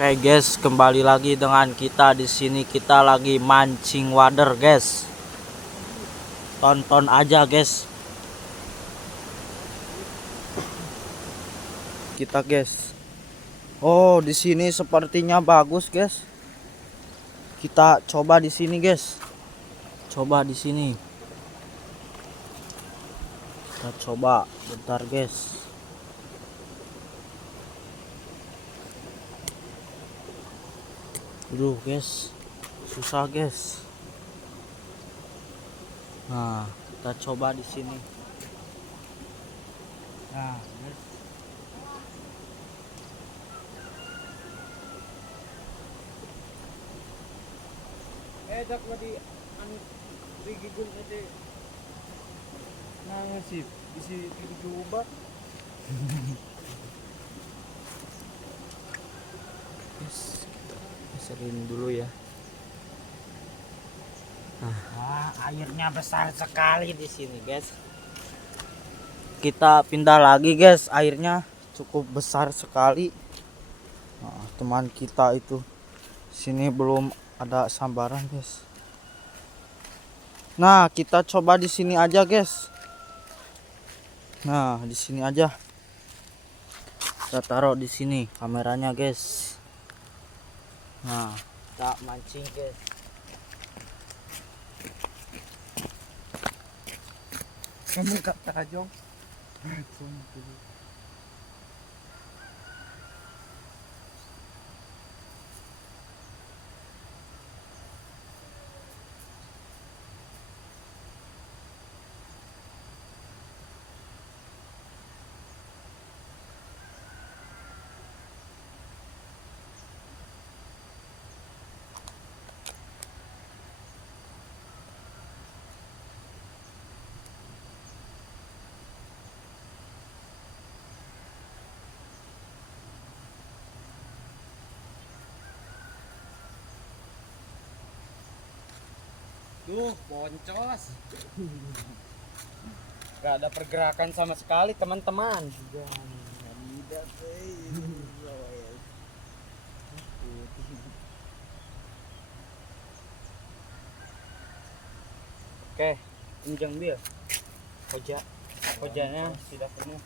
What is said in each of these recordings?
Oke guys, kembali lagi dengan kita di sini. Kita lagi mancing wader guys. Tonton aja guys. Kita guys. Oh, di sini sepertinya bagus guys. Kita coba di sini guys. Coba di sini. Kita coba bentar guys. Aduh guys, susah guys. Nah, kita coba di sini. Nah, guys. Dak di anu digigul tadi nangasip isi dicoba. Guys, kita serin dulu ya. Wah, airnya besar sekali di sini, guys. Kita pindah lagi, guys. Airnya cukup besar sekali. Nah, teman kita itu sini belum ada sambaran, guys. Nah, kita coba di sini aja, guys. Nah, di sini aja. Kita taruh di sini kameranya, guys. Nah, kita mancing, guys. Kamu kata Jong. Duh, boncos. Gak ada pergerakan sama sekali, teman-teman. Oke, pinjang bil. Hojanya tidak penuh.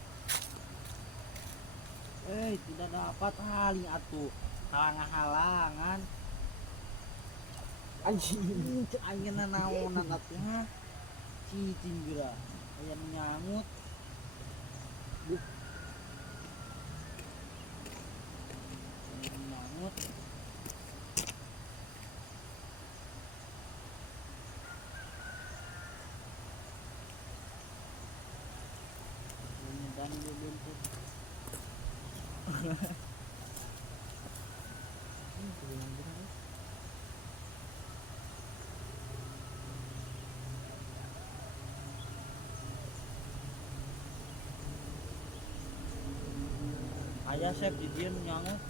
Tidak dapat haling atuh. Halang-halangan. Anjing, ayeuna naonan atuh mah. Cicing geura. Aya nyamut. Nyamut. Dan bentuk. Aya chef di dieu nyamut.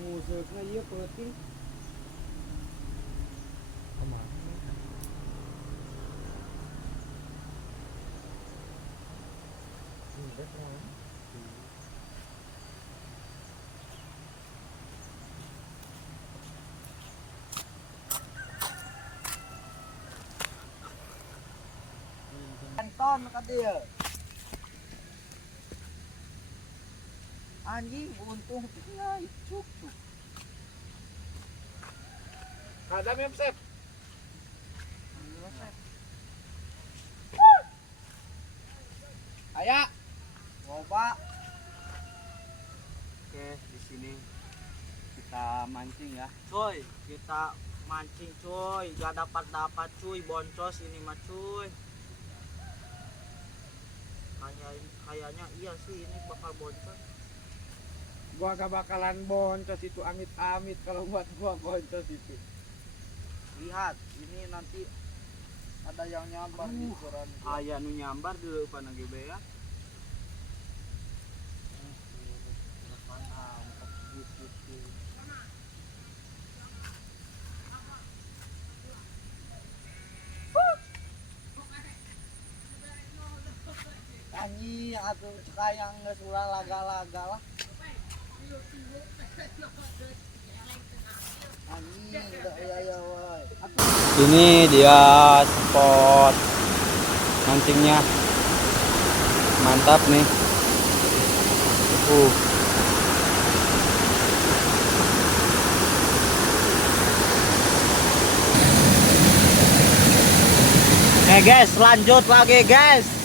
Musukna ieu peuting. Ton ka dieu. Anjing untung tinggal cuk. Ada mem chef. Aya. Coba. Oke, di sini kita mancing ya. Cuy, kita mancing cuy. Gak dapat cuy, boncos ini mah cuy. Kayaknya iya sih ini bakal boncos. Gua gak bakalan boncos itu, amit-amit kalau buat gua boncos itu. Lihat, ini nanti ada yang nyambar di koran. Aya nu nyambar dulu pana ge ya. anjing atuh cekayang geus ulah laga-laga lah. Anjing da ya wae. Ini dia spot mancingnya. Mantap nih. Guys, lanjut lagi guys.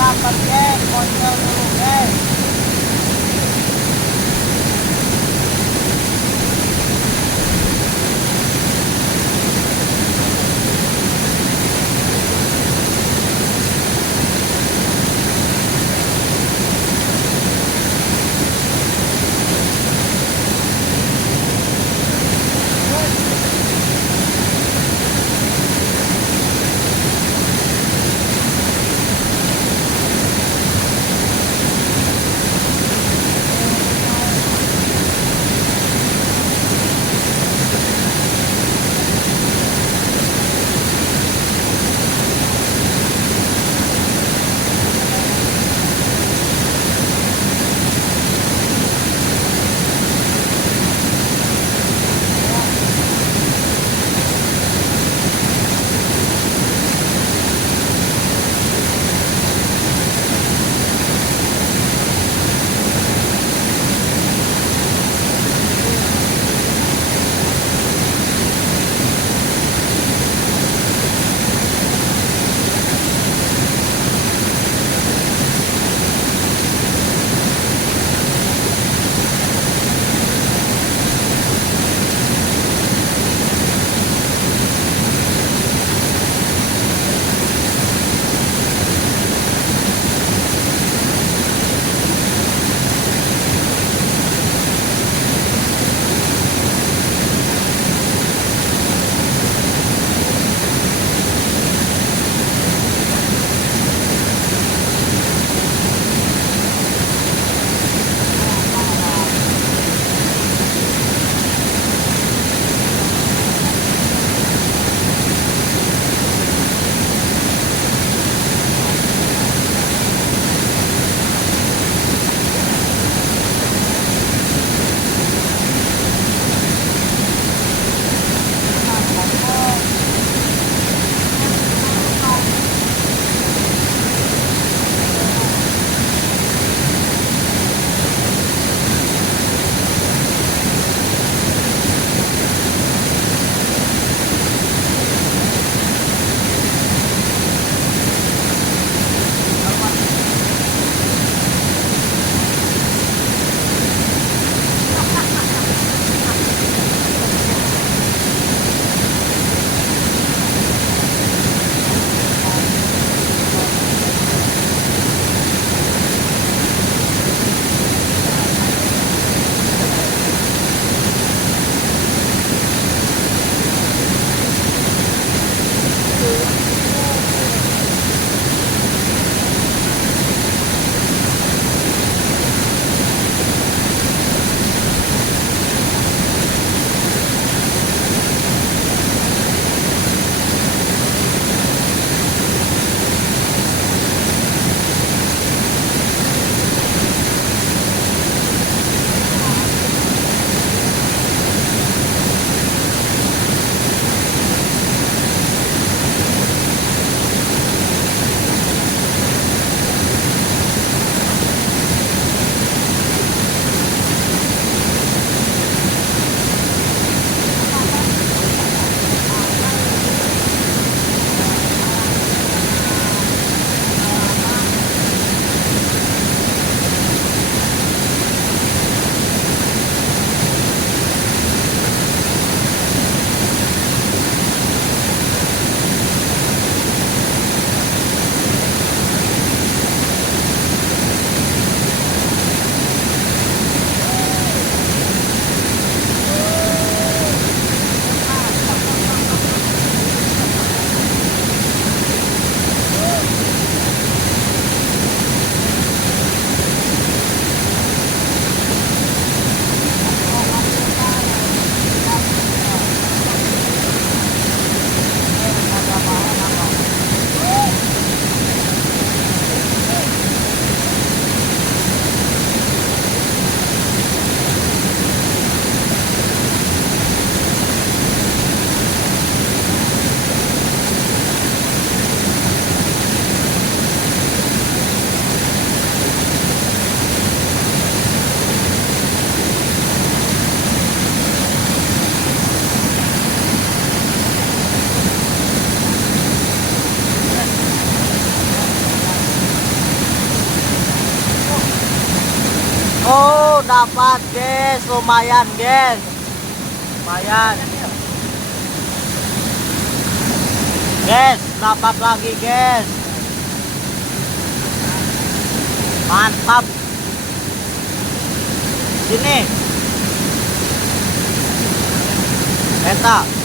dapat guys, konyol dulu guys. Oh, dapat guys, lumayan guys. Lumayan. Guys, dapat lagi guys. Mantap. Sini. Eta.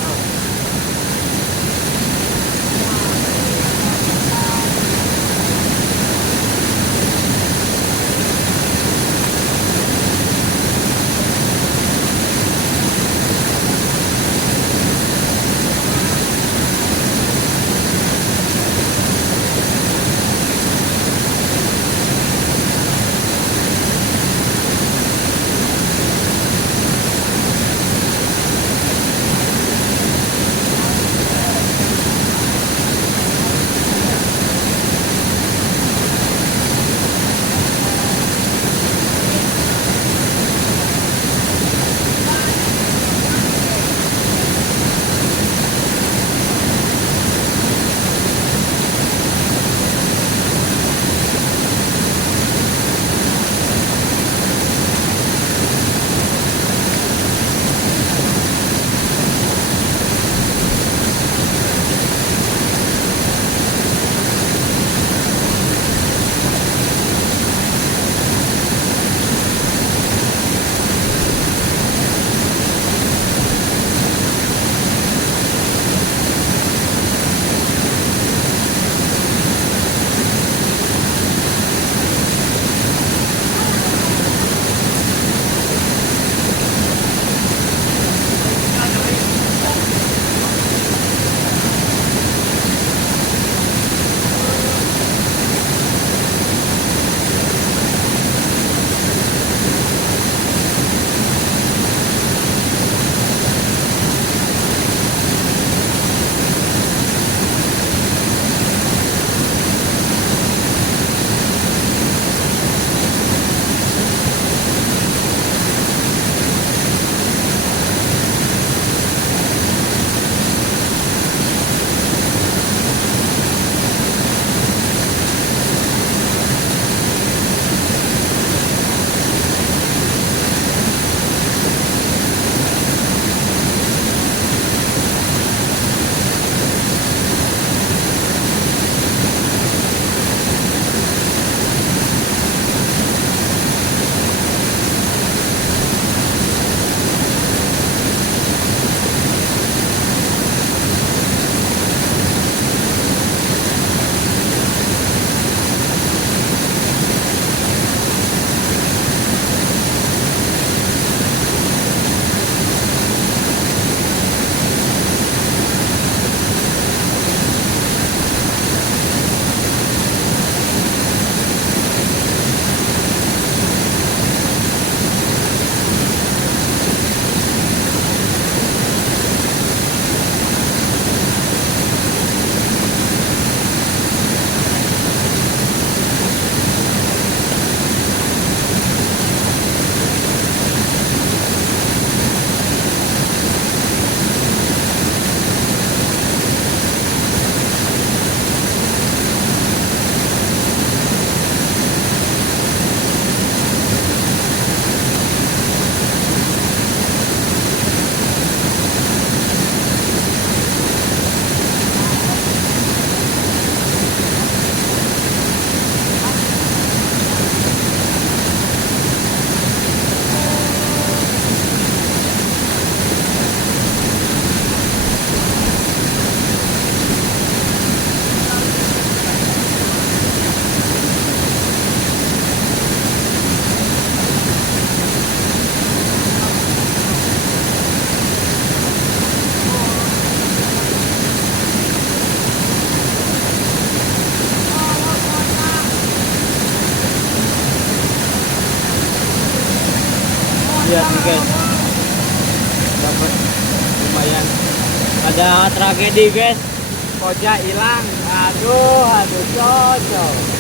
lihat nih guys, dapat lumayan. Ada tragedi guys, koja hilang. Aduh cocok.